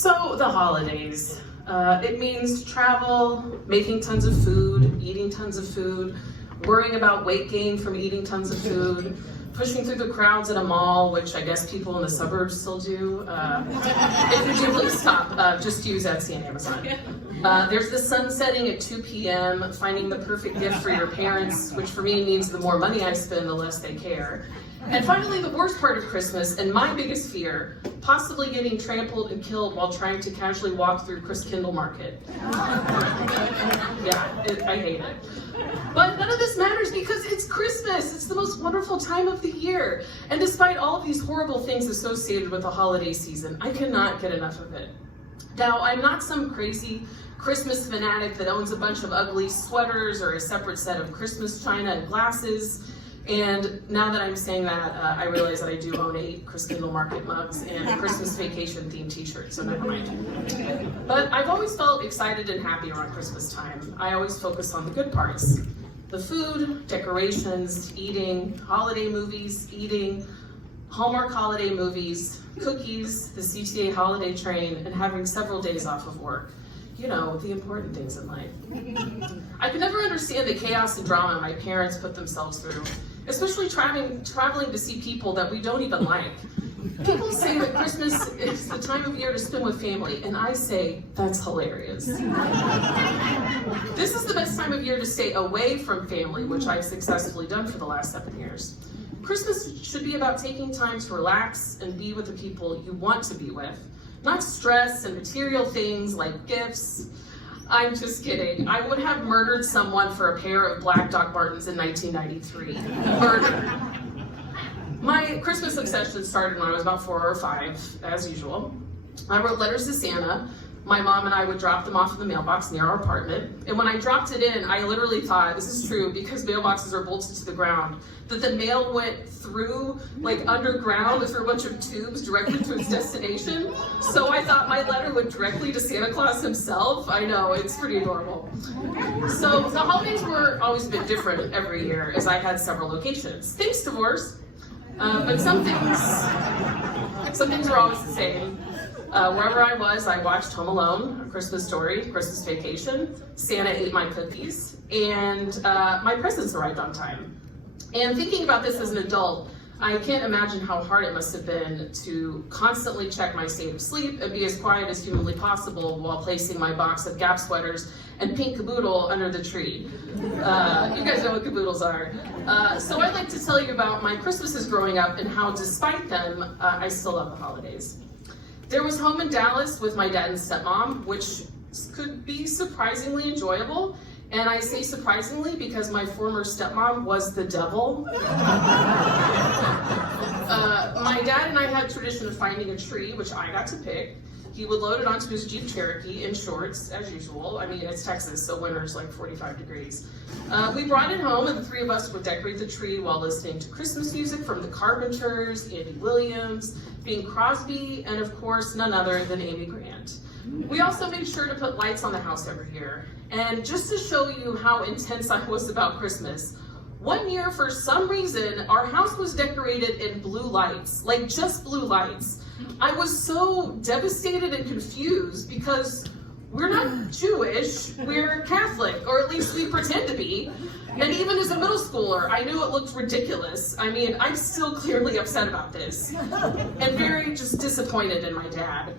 So the holidays, it means travel, making tons of food, eating tons of food, worrying about weight gain from eating tons of food, pushing through the crowds at a mall, which I guess people in the suburbs still do. If you do, please stop. Just use Etsy and Amazon. There's the sun setting at 2 p.m., finding the perfect gift for your parents, which for me means the more money I spend, the less they care. And finally, the worst part of Christmas, and my biggest fear, possibly getting trampled and killed while trying to casually walk through Christkindl Market. I hate it. But none of this matters because it's Christmas. It's the most wonderful time of the year. And despite all of these horrible things associated with the holiday season, I cannot get enough of it. Now, I'm not some crazy Christmas fanatic that owns a bunch of ugly sweaters or a separate set of Christmas china and glasses. And now that I'm saying that, I realize that I do own 8 Christkindl Market mugs and a Christmas vacation themed t-shirt, so never mind. But I've always felt excited and happy around Christmas time. I always focus on the good parts. The food, decorations, eating, holiday movies, eating, Hallmark holiday movies, cookies, the CTA holiday train, and having several days off of work. You know, the important things in life. I could never understand the chaos and drama my parents put themselves through, especially traveling to see people that we don't even like. People say that Christmas is the time of year to spend with family, and I say, that's hilarious. This is the best time of year to stay away from family, which I've successfully done for the last 7 years. Christmas should be about taking time to relax and be with the people you want to be with. Not stress and material things like gifts. I'm just kidding. I would have murdered someone for a pair of black Doc Martens in 1993. Murder. My Christmas obsession started when I was about 4 or 5, as usual. I wrote letters to Santa. My mom and I would drop them off in the mailbox near our apartment. And when I dropped it in, I literally thought, this is true because mailboxes are bolted to the ground, that the mail went through, like underground, through a bunch of tubes directly to its destination. So I thought my letter went directly to Santa Claus himself. I know, it's pretty adorable. So the holidays were always a bit different every year as I had several locations. Thanks, divorce. But some things are always the same. Wherever I was, I watched Home Alone, A Christmas Story, Christmas Vacation, Santa ate my cookies, and my presents arrived on time. And thinking about this as an adult, I can't imagine how hard it must have been to constantly check my state of sleep and be as quiet as humanly possible while placing my box of Gap sweaters and pink caboodle under the tree. You guys know what caboodles are. So I'd like to tell you about my Christmases growing up and how, despite them, I still love the holidays. There was home in Dallas with my dad and stepmom, which could be surprisingly enjoyable. And I say surprisingly because my former stepmom was the devil. My dad and I had a tradition of finding a tree, which I got to pick. He would load it onto his Jeep Cherokee in shorts, as usual. I mean, it's Texas, so winter's like 45 degrees. We brought it home, and the 3 of us would decorate the tree while listening to Christmas music from the Carpenters, Andy Williams, Bing Crosby, and of course, none other than Amy Grant. We also made sure to put lights on the house every year. And just to show you how intense I was about Christmas, one year, for some reason, our house was decorated in blue lights, like just blue lights. I was so devastated and confused because we're not Jewish, we're Catholic, or at least we pretend to be. And even as a middle schooler, I knew it looked ridiculous. I mean, I'm still clearly upset about this and very just disappointed in my dad.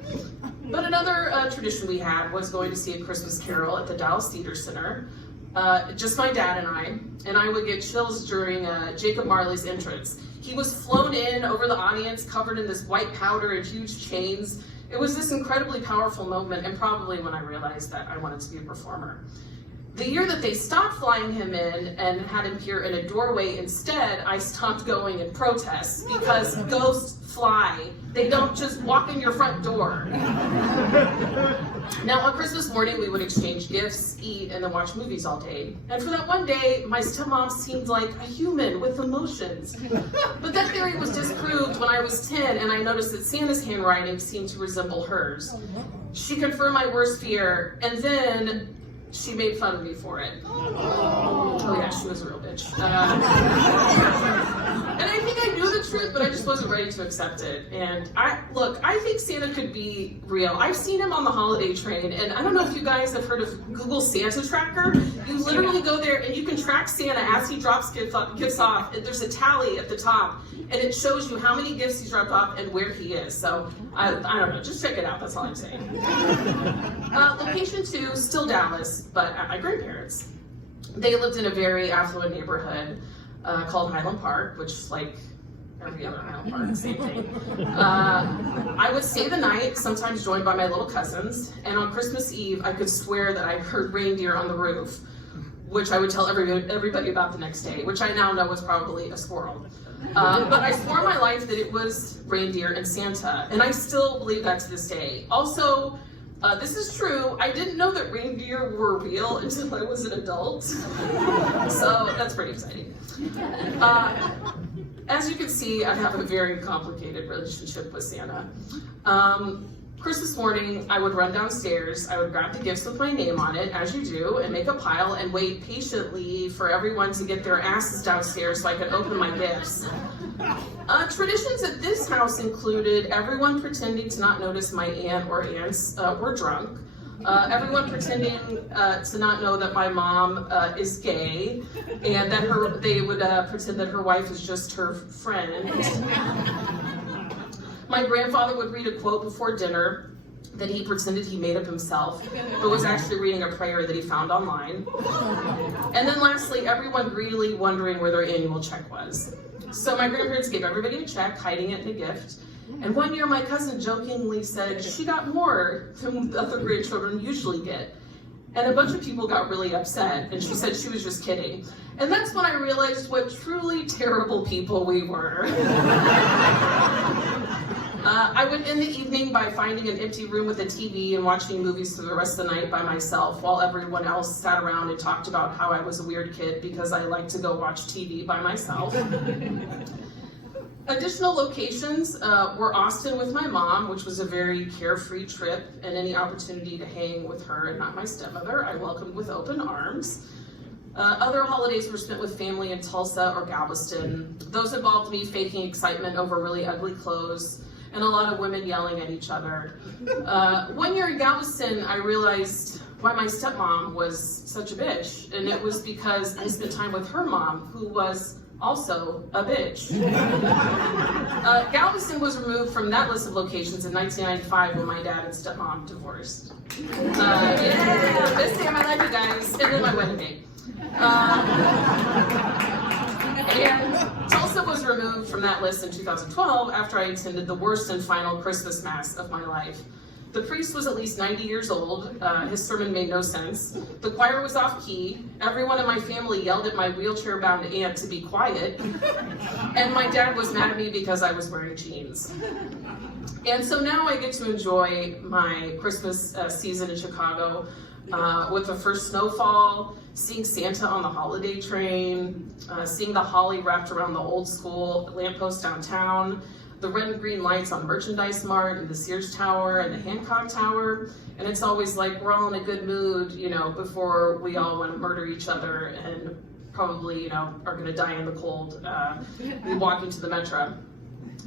But another tradition we had was going to see A Christmas Carol at the Dallas Theater Center. Just my dad and I would get chills during Jacob Marley's entrance. He was flown in over the audience, covered in this white powder and huge chains. It was this incredibly powerful moment, and probably when I realized that I wanted to be a performer. The year that they stopped flying him in and had him appear in a doorway instead, I stopped going in protest because ghosts fly. They don't just walk in your front door. Now, on Christmas morning, we would exchange gifts, eat, and then watch movies all day. And for that one day, my stepmom seemed like a human with emotions. But that theory was disproved when I was 10, and I noticed that Santa's handwriting seemed to resemble hers. She confirmed my worst fear, and then she made fun of me for it. Oh yeah, she was a real bitch. And I think I knew the truth, but I just wasn't ready to accept it. And I think Santa could be real. I've seen him on the holiday train, and I don't know if you guys have heard of Google Santa Tracker. You literally go there and you can track Santa as he drops gifts off. And there's a tally at the top, and it shows you how many gifts he's dropped off and where he is. So I don't know, just check it out. That's all I'm saying. Location 2, still Dallas, but at my grandparents'. They lived in a very affluent neighborhood called Highland Park, which is like every other Highland Park, same thing. I would stay the night, sometimes joined by my little cousins, and on Christmas Eve, I could swear that I heard reindeer on the roof, which I would tell everybody about the next day, which I now know was probably a squirrel. But I swore my life that it was reindeer and Santa, and I still believe that to this day. Also, this is true, I didn't know that reindeer were real until I was an adult, so that's pretty exciting. As you can see, I have a very complicated relationship with Santa. Christmas morning, I would run downstairs, I would grab the gifts with my name on it, as you do, and make a pile and wait patiently for everyone to get their asses downstairs so I could open my gifts. Traditions at this house included everyone pretending to not notice my aunt or aunts were drunk, everyone pretending to not know that my mom is gay, and that they would pretend that her wife is just her friend. My grandfather would read a quote before dinner that he pretended he made up himself, but was actually reading a prayer that he found online. And then lastly, everyone greedily wondering where their annual check was. So my grandparents gave everybody a check, hiding it in a gift. And one year my cousin jokingly said she got more than the other grandchildren usually get. And a bunch of people got really upset, and she said she was just kidding. And that's when I realized what truly terrible people we were. I would end the evening by finding an empty room with a TV and watching movies for the rest of the night by myself, while everyone else sat around and talked about how I was a weird kid because I liked to go watch TV by myself. Additional locations were Austin with my mom, which was a very carefree trip, and any opportunity to hang with her and not my stepmother, I welcomed with open arms. Other holidays were spent with family in Tulsa or Galveston. Those involved me faking excitement over really ugly clothes, and a lot of women yelling at each other. One year in Galveston, I realized why my stepmom was such a bitch, and it was because I spent time with her mom, who was also a bitch. Galveston was removed from that list of locations in 1995 when my dad and stepmom divorced. Best day of my life, you guys, and then my wedding date. And Tulsa was removed from that list in 2012 after I attended the worst and final Christmas Mass of my life. The priest was at least 90 years old. His sermon made no sense. The choir was off key. Everyone in my family yelled at my wheelchair-bound aunt to be quiet. And my dad was mad at me because I was wearing jeans. And so now I get to enjoy my Christmas season in Chicago with the first snowfall, seeing Santa on the holiday train, seeing the holly wrapped around the old school lamppost downtown, the red and green lights on Merchandise Mart and the Sears Tower and the Hancock Tower. And it's always like we're all in a good mood, you know, before we all want to murder each other and probably, you know, are going to die in the cold walking to the metro.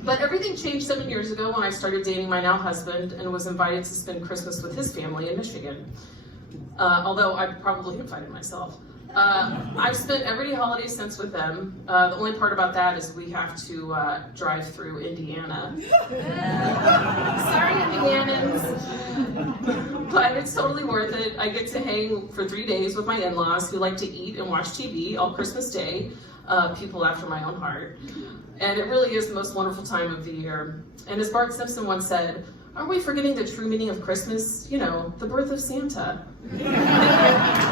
But everything changed 7 years ago when I started dating my now husband and was invited to spend Christmas with his family in Michigan. Although I probably invited myself. I've spent every holiday since with them. The only part about that is we have to drive through Indiana. Sorry, Indianans. But it's totally worth it. I get to hang for 3 days with my in-laws who like to eat and watch TV all Christmas Day. People after my own heart. And it really is the most wonderful time of the year. And as Bart Simpson once said, aren't we forgetting the true meaning of Christmas? You know, the birth of Santa. Thank you.